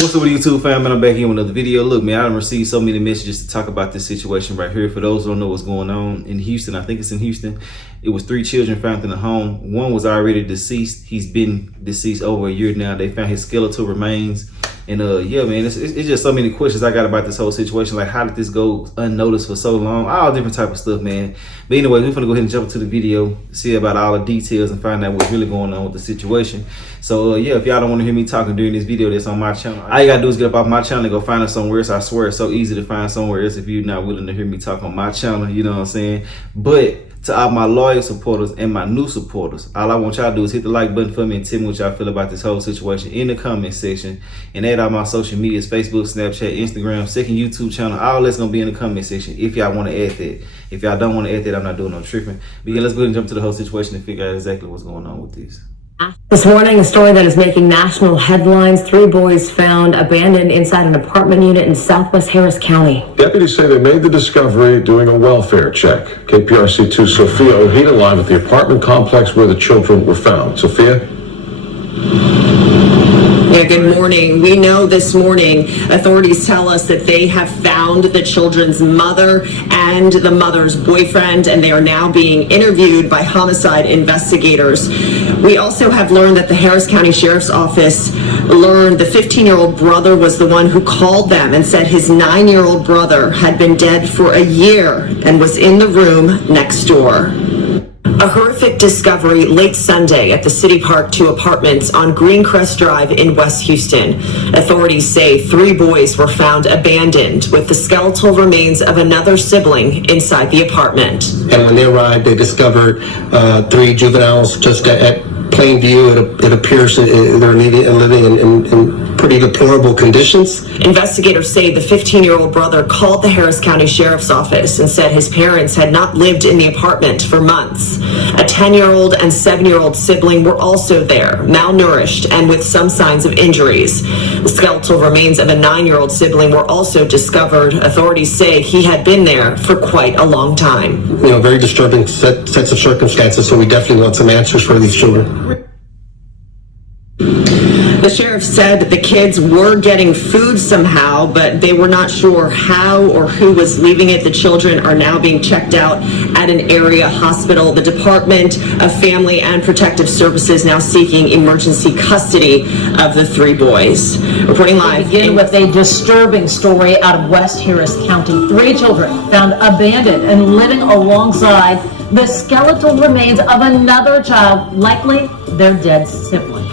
What's up with YouTube fam, man? I'm back here with another video. Look, man, I've received so many messages to talk about this situation right here. For those who don't know what's going on in Houston, I think it's in Houston. It was 3 children found in the home. One was already deceased. He's been deceased over a year now. They found his skeletal remains. And yeah, man, it's just so many questions I got about this whole situation. Like, how did this go unnoticed for so long? All different type of stuff, man. But anyway, we're gonna go ahead and jump into the video, see about all the details and find out what's really going on with the situation. So yeah, if y'all don't want to hear me talking during this video that's on my channel, all you gotta do is get up off my channel and go find us somewhere else. I swear it's so easy to find somewhere else if you're not willing to hear me talk on my channel, you know what I'm saying? But to all my loyal supporters and my new supporters, all I want y'all to do is hit the like button for me and tell me what y'all feel about this whole situation in the comment section. And add all my social medias, Facebook, Snapchat, Instagram, second YouTube channel, all that's gonna be in the comment section if y'all want to add that. If y'all don't want to add that, I'm not doing no tripping. But yeah, let's go ahead and jump to the whole situation and figure out exactly what's going on with this. This morning, a story that is making national headlines. 3 boys found abandoned inside an apartment unit in southwest Harris County. Deputies say they made the discovery doing a welfare check. KPRC2 Sophia Ojeda live at the apartment complex where the children were found. Sophia? Yeah, good morning. We know this morning authorities tell us that they have found the children's mother and the mother's boyfriend, and they are now being interviewed by homicide investigators. We also have learned that the Harris County Sheriff's Office learned the 15-year-old brother was the one who called them and said his 9-year-old brother had been dead for a year and was in the room next door. A horrific discovery late Sunday at the City Park 2 apartments on Greencrest Drive in West Houston. Authorities say 3 boys were found abandoned with the skeletal remains of another sibling inside the apartment. And when they arrived, they discovered 3 juveniles just at plain view. It appears they're living in pretty deplorable conditions. Investigators say the 15-year-old brother called the Harris County Sheriff's Office and said his parents had not lived in the apartment for months. A 10-year-old and 7-year-old sibling were also there, malnourished and with some signs of injuries. The skeletal remains of a 9-year-old sibling were also discovered. Authorities say he had been there for quite a long time. You know, very disturbing sets of circumstances, so we definitely want some answers for these children. The sheriff said that the kids were getting food somehow, but they were not sure how or who was leaving it. The children are now being checked out at an area hospital. The Department of Family and Protective Services now seeking emergency custody of the 3 boys. Reporting live. We begin with a disturbing story out of West Harris County. 3 children found abandoned and living alongside the skeletal remains of another child, likely their dead sibling.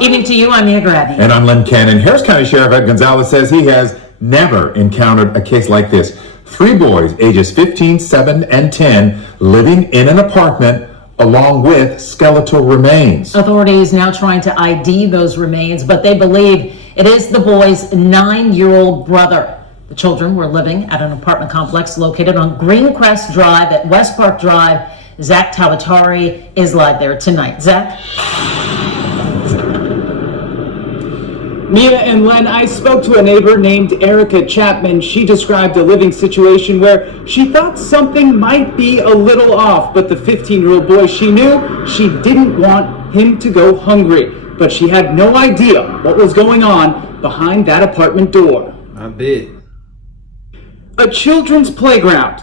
Evening to you, I'm Mia Grabby. And I'm Len Cannon. Harris County Sheriff Ed Gonzalez says he has never encountered a case like this. 3 boys, ages 15, 7, and 10, living in an apartment along with skeletal remains. Authorities now trying to ID those remains, but they believe it is the boy's 9-year-old brother. The children were living at an apartment complex located on Greencrest Drive at West Park Drive. Zach Tabatari is live there tonight. Zach? Mia and Len, I spoke to a neighbor named Erica Chapman. She described a living situation where she thought something might be a little off, but the 15-year-old boy, she knew she didn't want him to go hungry, but she had no idea what was going on behind that apartment door. I bet. A children's playground.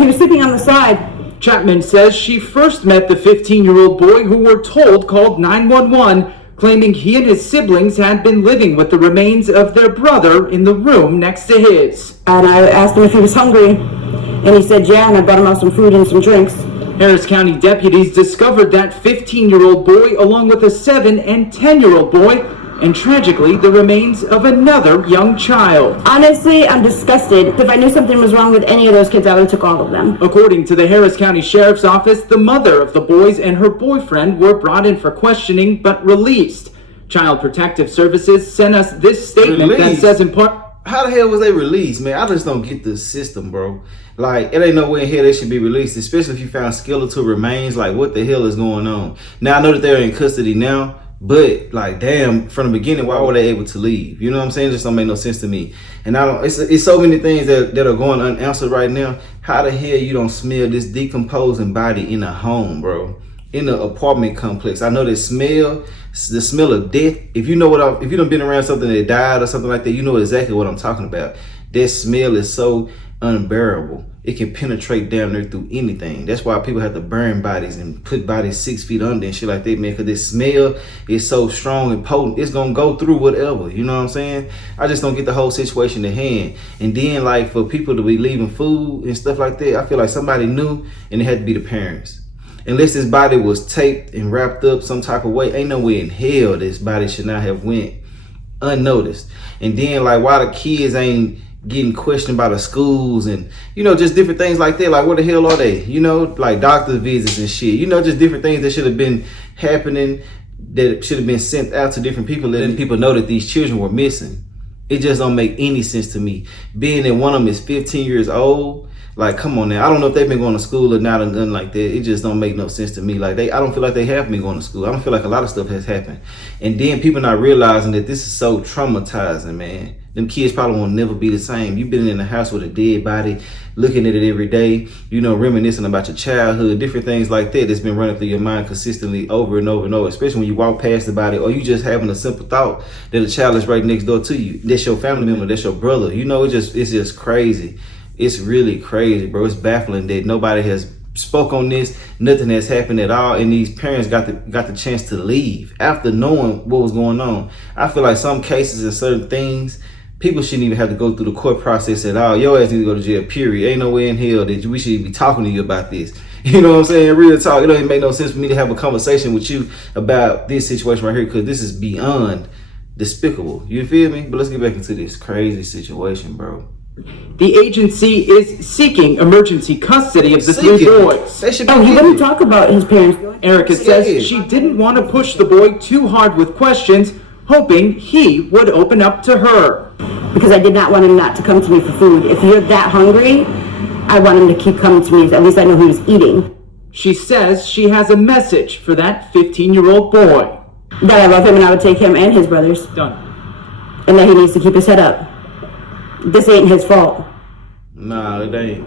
He was sleeping on the side. Chapman says she first met the 15-year-old boy who we're told called 911, claiming he and his siblings had been living with the remains of their brother in the room next to his. And I asked him if he was hungry, and he said yeah, and I brought him out some food and some drinks. Harris County deputies discovered that 15-year-old boy along with a 7 and 10-year-old boy, and tragically the remains of another young child. Honestly, I'm disgusted. If I knew something was wrong with any of those kids, I would have took all of them. According to the Harris County Sheriff's Office, the mother of the boys and her boyfriend were brought in for questioning but released. Child Protective Services sent us this statement that says in part... How the hell was they released, man? I just don't get the system, bro. Like, it ain't no way in here they should be released, especially if you found skeletal remains. Like, what the hell is going on? Now, I know that they're in custody now, but like, damn, from the beginning, why were they able to leave? You know what I'm saying? It just don't make no sense to me. And I don't, it's so many things that are going unanswered right now. How the hell you don't smell this decomposing body in a home, bro? in the apartment complex. I know the smell of death. If you know if you done been around something that died or something like that, you know exactly what I'm talking about. That smell is so unbearable. It can penetrate down there through anything. That's why people have to burn bodies and put bodies 6 feet under and shit like that, man, because this smell is so strong and potent. It's gonna go through whatever, you know what I'm saying? I just don't get the whole situation at hand. And then, like, for people to be leaving food and stuff like that, I feel like somebody knew, and it had to be the parents. Unless this body was taped and wrapped up some type of way, ain't no way in hell this body should not have went unnoticed. And then, like, why the kids ain't getting questioned by the schools and, you know, just different things like that. Like, where the hell are they? You know, like doctor visits and shit. You know, just different things that should have been happening, that should have been sent out to different people, letting people know that these children were missing. It just don't make any sense to me. Being that one of them is 15 years old, like, come on now. I don't know if they've been going to school or not or nothing like that. It just don't make no sense to me. Like, I don't feel like they have been going to school. I don't feel like a lot of stuff has happened. And then people not realizing that this is so traumatizing, man. Them kids probably won't never be the same. You've been in the house with a dead body, looking at it every day, you know, reminiscing about your childhood, different things like that that's been running through your mind consistently over and over and over, especially when you walk past the body or you just having a simple thought that a child is right next door to you. That's your family member, that's your brother. You know, it's just crazy. It's really crazy, bro. It's baffling that nobody has spoke on this. Nothing has happened at all, and these parents got the chance to leave after knowing what was going on. I feel like some cases and certain things, people shouldn't even have to go through the court process at all. Your ass need to go to jail, period. Ain't no way in hell that we should be talking to you about this. You know what I'm saying? Real talk. It don't even make no sense for me to have a conversation with you about this situation right here, because this is beyond despicable. You feel me? But let's get back into this crazy situation, bro. The agency is seeking emergency custody of the three boys. They should be He wouldn't talk about his parents. Erica says she didn't want to push the boy too hard with questions, hoping he would open up to her. Because I did not want him not to come to me for food. If you're that hungry, I want him to keep coming to me. At least I know he was eating. She says she has a message for that 15-year-old boy. That I love him and I would take him and his brothers. Done. And that he needs to keep his head up. This ain't his fault. Nah, it ain't.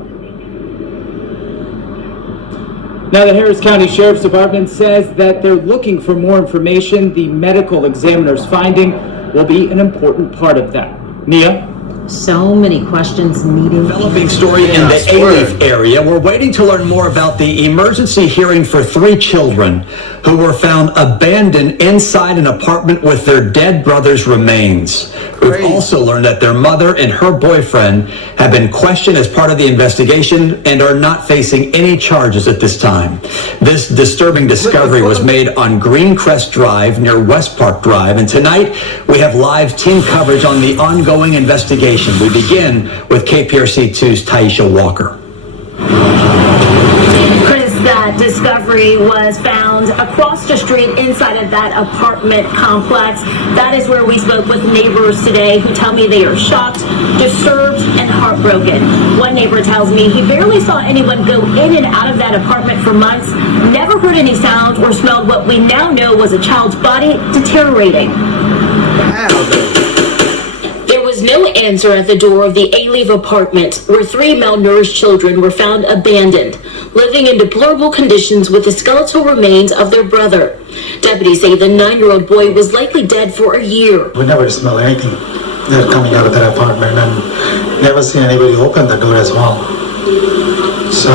Now, the Harris County Sheriff's Department says that they're looking for more information. The medical examiner's finding will be an important part of that. Nia? So many questions needing. Developing story in the Alief area. We're waiting to learn more about the emergency hearing for 3 children who were found abandoned inside an apartment with their dead brother's remains. We've also learned that their mother and her boyfriend have been questioned as part of the investigation and are not facing any charges at this time. This disturbing discovery was made on Greencrest Drive near West Park Drive, and tonight we have live team coverage on the ongoing investigation. We begin with KPRC2's Taisha Walker. Chris, that discovery was found across the street inside of that apartment complex. That is where we spoke with neighbors today who tell me they are shocked, disturbed, and heartbroken. One neighbor tells me he barely saw anyone go in and out of that apartment for months, never heard any sound or smelled what we now know was a child's body deteriorating. There was no answer at the door of the Alief apartment, where 3 malnourished children were found abandoned, living in deplorable conditions with the skeletal remains of their brother. Deputies say the 9-year-old boy was likely dead for a year. We never smelled anything that coming out of that apartment, and never seen anybody open the door as well. So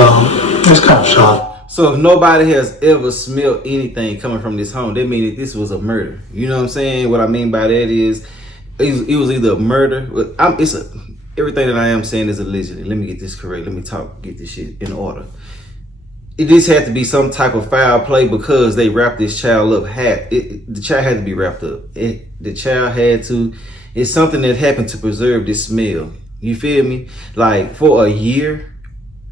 it's kind of shocked. So if nobody has ever smelled anything coming from this home, that means that this was a murder. You know what I'm saying? What I mean by that is, it was either a murder. Everything that I am saying is allegedly. Let me get this correct. Let me get this shit in order. This had to be some type of foul play because they wrapped this child up. The child had to be wrapped up. The child had to. It's something that happened to preserve this smell. You feel me? Like, for a year,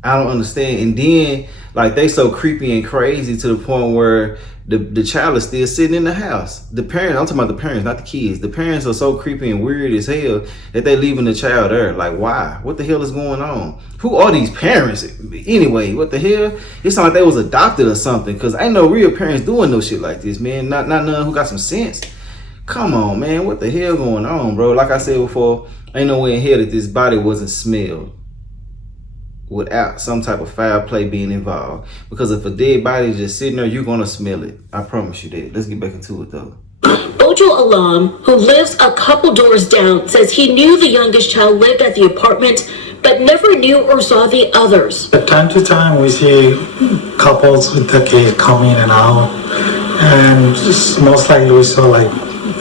I don't understand. And then, like, they so creepy and crazy to the point where the child is still sitting in the house. The parents, I'm talking about the parents, not the kids. The parents are so creepy and weird as hell that they leaving the child there. Like, why? What the hell is going on? Who are these parents? Anyway, what the hell? It sounds like they was adopted or something, because ain't no real parents doing no shit like this, man. Not none who got some sense. Come on, man. What the hell going on, bro? Like I said before, ain't no way in hell that this body wasn't smelled. without some type of foul play being involved. Because if a dead body is just sitting there, you're gonna smell it. I promise you that. Let's get back into it though. Ojo Alam, who lives a couple doors down, says he knew the youngest child lived at the apartment, but never knew or saw the others. From time to time, we see couples with the kids come in and out, and just most likely we saw like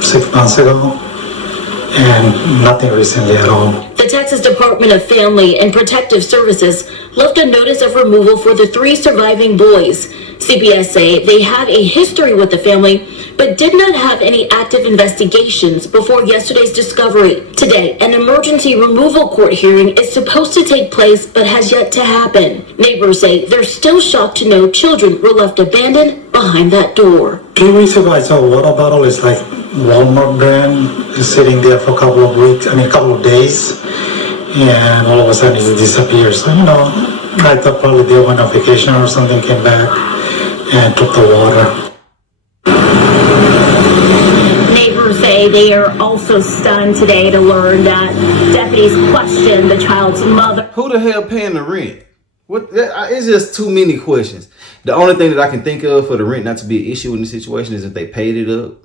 6 months ago, and nothing recently at all. The Texas Department of Family and Protective Services left a notice of removal for the 3 surviving boys. CPS say they had a history with the family, but did not have any active investigations before yesterday's discovery. Today, an emergency removal court hearing is supposed to take place, but has yet to happen. Neighbors say they're still shocked to know children were left abandoned behind that door. 3 weeks ago, I saw a water bottle. It's like Walmart brand, is sitting there for a couple of days, and all of a sudden it disappears. So, I thought probably they went on vacation or something, came back and took the water. Neighbors say they are also stunned today to learn that deputies questioned the child's mother. Who the hell paying the rent? It's just too many questions. The only thing that I can think of for the rent not to be an issue in this situation is if they paid it up,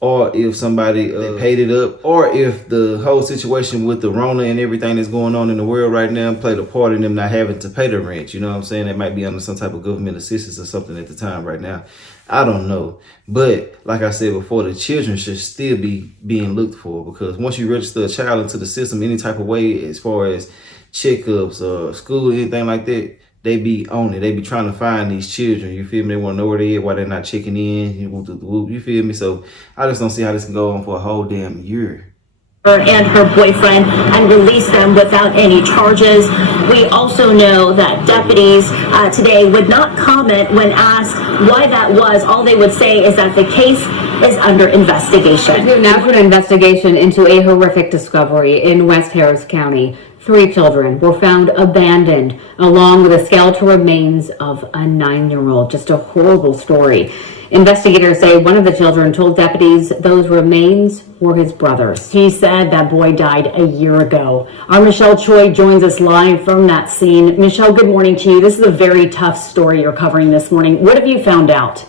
or if somebody they paid it up, or if the whole situation with the Rona and everything that's going on in the world right now played a part in them not having to pay the rent. You know what I'm saying? They might be under some type of government assistance or something at the time right now. I don't know. But like I said before, the children should still be being looked for, because once you register a child into the system any type of way, as far as checkups or school, anything like that, they be on it. They be trying to find these children. You feel me? They want to know where they are, why they're not checking in. You feel me? So I just don't see how this can go on for a whole damn year. Her and her boyfriend, and release them without any charges. We also know that deputies today would not comment when asked why that was. All they would say is that the case is under investigation. We're now for an investigation into a horrific discovery in West Harris County. 3 children were found abandoned along with the skeletal remains of a 9-year-old. Just a horrible story. Investigators say one of the children told deputies those remains were his brother's. He said that boy died a year ago. Our Michelle Choi joins us live from that scene. Michelle, good morning to you. This is a very tough story you're covering this morning. What have you found out?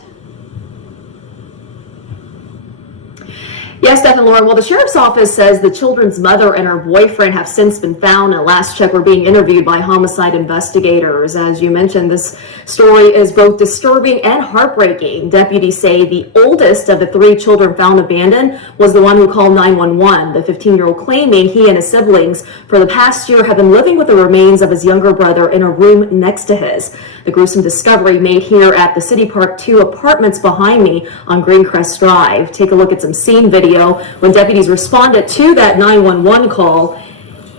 Yes, Steph and Lauren. Well, the sheriff's office says the children's mother and her boyfriend have since been found. At last check, were being interviewed by homicide investigators. As you mentioned, this story is both disturbing and heartbreaking. Deputies say the oldest of the 3 children found abandoned was the one who called 911. The 15-year-old claiming he and his siblings for the past year have been living with the remains of his younger brother in a room next to his. The gruesome discovery made here at the City Park 2 apartments behind me on Greencrest Drive. Take a look at some scene video when deputies responded to that 911 call.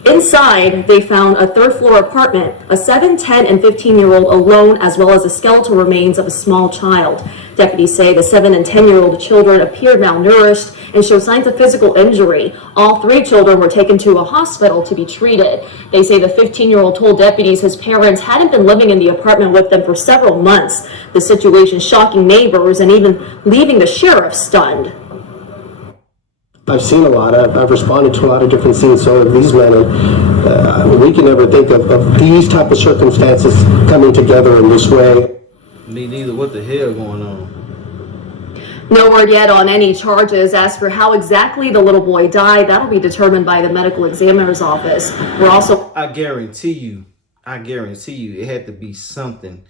Inside, they found a 3rd-floor apartment, a 7, 10, and 15-year-old alone, as well as the skeletal remains of a small child. Deputies say the 7 and 10-year-old children appeared malnourished and showed signs of physical injury. All 3 children were taken to a hospital to be treated. They say the 15-year-old told deputies his parents hadn't been living in the apartment with them for several months. The situation shocking neighbors and even leaving the sheriff stunned. I've seen a lot. I've responded to a lot of different scenes. So of these men, we can never think of these type of circumstances coming together in this way. Me neither. What the hell going on? No word yet on any charges. As for how exactly the little boy died, that'll be determined by the medical examiner's office. We're also... I guarantee you, it had to be something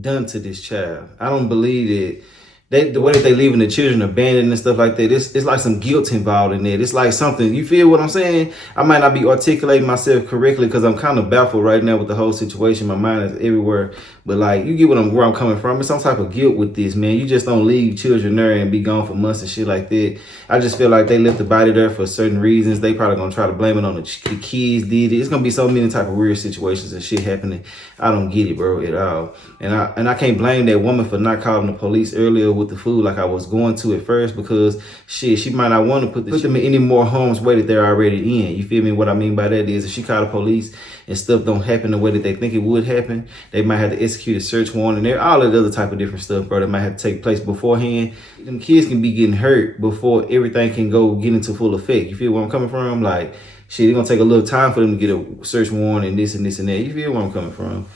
done to this child. I don't believe that. The way that they leaving the children abandoned and stuff like that, it's like some guilt involved in it. It's like something, you feel what I'm saying? I might not be articulating myself correctly because I'm kind of baffled right now with the whole situation. My mind is everywhere. But like, you get where I'm coming from. It's some type of guilt with this, man. You just don't leave children there and be gone for months and shit like that. I just feel like they left the body there for certain reasons. They probably gonna try to blame it on the kids did it. It's gonna be so many type of weird situations and shit happening. I don't get it, bro, at all. And I can't blame that woman for not calling the police earlier with the food like I was going to at first, because shit, she might not want to put them in any more harm's way that they're already in. You feel me? What I mean by that is if she called the police and stuff don't happen the way that they think it would happen, they might have to execute a search warrant and there all that other type of different stuff, bro, that might have to take place beforehand. Them kids can be getting hurt before everything can get into full effect. You feel where I'm coming from? Like, shit, it's gonna take a little time for them to get a search warrant and this and this and that. You feel where I'm coming from?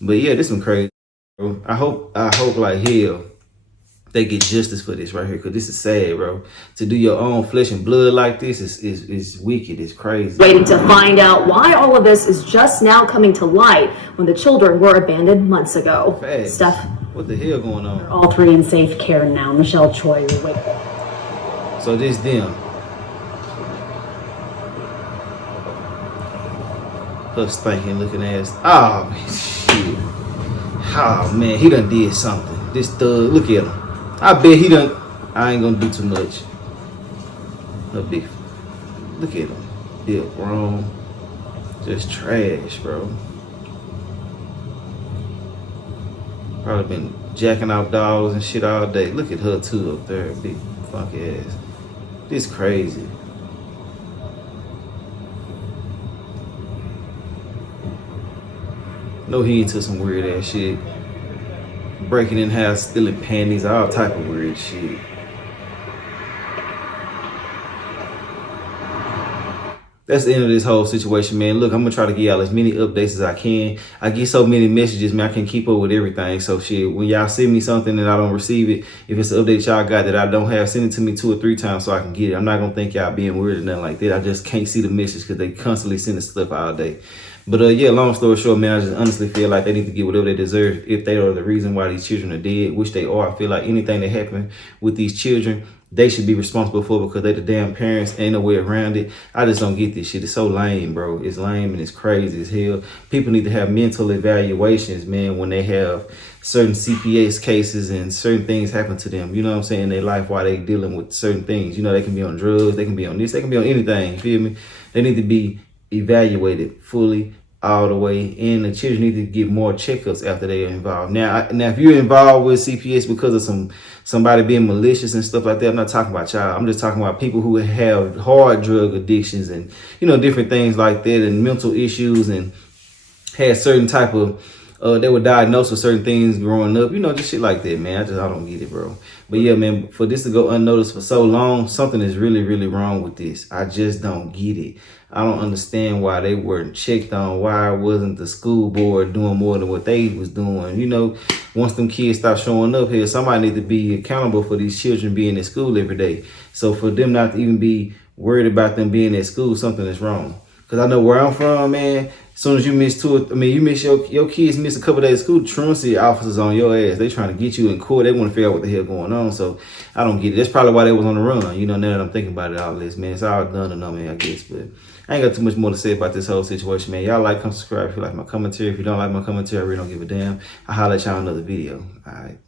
But yeah, this one crazy, bro. I hope like hell they get justice for this right here, because this is sad, bro. To do your own flesh and blood like this is wicked. It's crazy. Waiting to find out why all of this is just now coming to light when the children were abandoned months ago. Facts. Steph. What the hell going on? All three in safe care now. Michelle Choi, wait. So this them. Her stinking looking ass. Oh, shit. Oh, man, he done did something. This thug, look at him. I bet he done, I ain't gonna do too much. Her big, look at him. Built wrong. Just trash, bro. Probably been jacking out dogs and shit all day. Look at her too up there, big funky ass. This crazy. No, he into some weird ass shit. Breaking in house, stealing panties, all type of weird shit. That's the end of this whole situation, man. Look, I'm gonna try to give y'all as many updates as I can. I get so many messages, man, I can't keep up with everything. So shit, when y'all send me something and I don't receive it, if it's an update y'all got that I don't have, send it to me 2 or 3 times so I can get it. I'm not gonna think y'all being weird or nothing like that. I just can't see the message because they constantly sending stuff all day. But yeah, long story short, man, I just honestly feel like they need to get whatever they deserve if they are the reason why these children are dead, which they are. I feel like anything that happened with these children, they should be responsible for because they the damn parents. Ain't no way around it. I just don't get this shit. It's so lame, bro. It's lame and it's crazy as hell. People need to have mental evaluations, man, when they have certain CPS cases and certain things happen to them. You know what I'm saying? In their life while they dealing with certain things. You know, they can be on drugs. They can be on this. They can be on anything. You feel me? They need to be evaluated fully all the way, and the children need to get more checkups after they are involved. Now if you're involved with CPS because of somebody being malicious and stuff like that, I'm not talking about y'all. I'm just talking about people who have hard drug addictions and, you know, different things like that, and mental issues, and had certain type of they were diagnosed with certain things growing up, you know, just shit like that, man. I don't get it, bro. But yeah, man, for this to go unnoticed for so long, something is really, really wrong with this. I just don't get it. I don't understand why they weren't checked on. Why wasn't the school board doing more than what they was doing? You know, once them kids stop showing up here, somebody need to be accountable for these children being at school every day. So for them not to even be worried about them being at school, something is wrong. Because I know where I'm from, man, as soon as you miss your kids miss a couple of days of school, truancy officers on your ass. They trying to get you in court. They want to figure out what the hell going on. So I don't get it. That's probably why they was on the run. You know, now that I'm thinking about it, all this, man. It's all done and done, man, I guess. But I ain't got too much more to say about this whole situation, man. Y'all like, come subscribe if you like my commentary. If you don't like my commentary, I really don't give a damn. I'll holler at y'all in another video. All right.